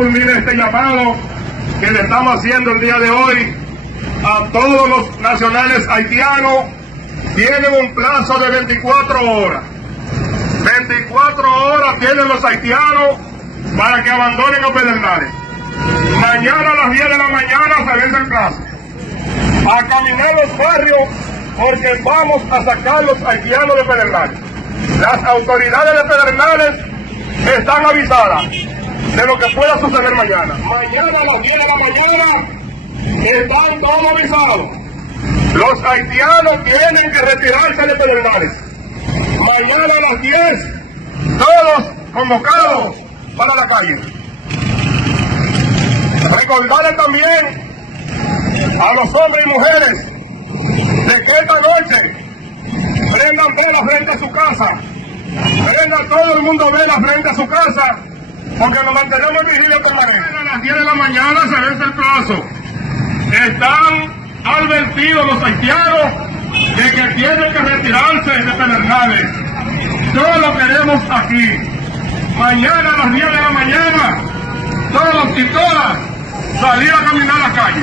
culmine este llamado que le estamos haciendo el día de hoy a todos los nacionales haitianos. Tienen un plazo de 24 horas. 24 horas tienen los haitianos para que abandonen los Pedernales. Mañana a las 10 de la mañana se vence el plazo. A caminar los barrios porque vamos a sacar los haitianos de Pedernales. Las autoridades de Pedernales están avisadas de lo que pueda suceder mañana. Mañana a las 10 de la mañana están todos avisados. Los haitianos tienen que retirarse de Pedernales. Mañana a las 10, todos convocados para la calle. Recordarles también a los hombres y mujeres de que esta noche prendan velas frente a su casa. Prendan todo el mundo velas frente a su casa, porque nos mantenemos en vigilia permanente. A las 10 de la mañana se vence el plazo. Están advertidos los haitianos de que tienen que retirarse de Pedernales. Todos lo queremos aquí. Mañana a las 10 de la mañana, todos y todas salir a caminar a la calle.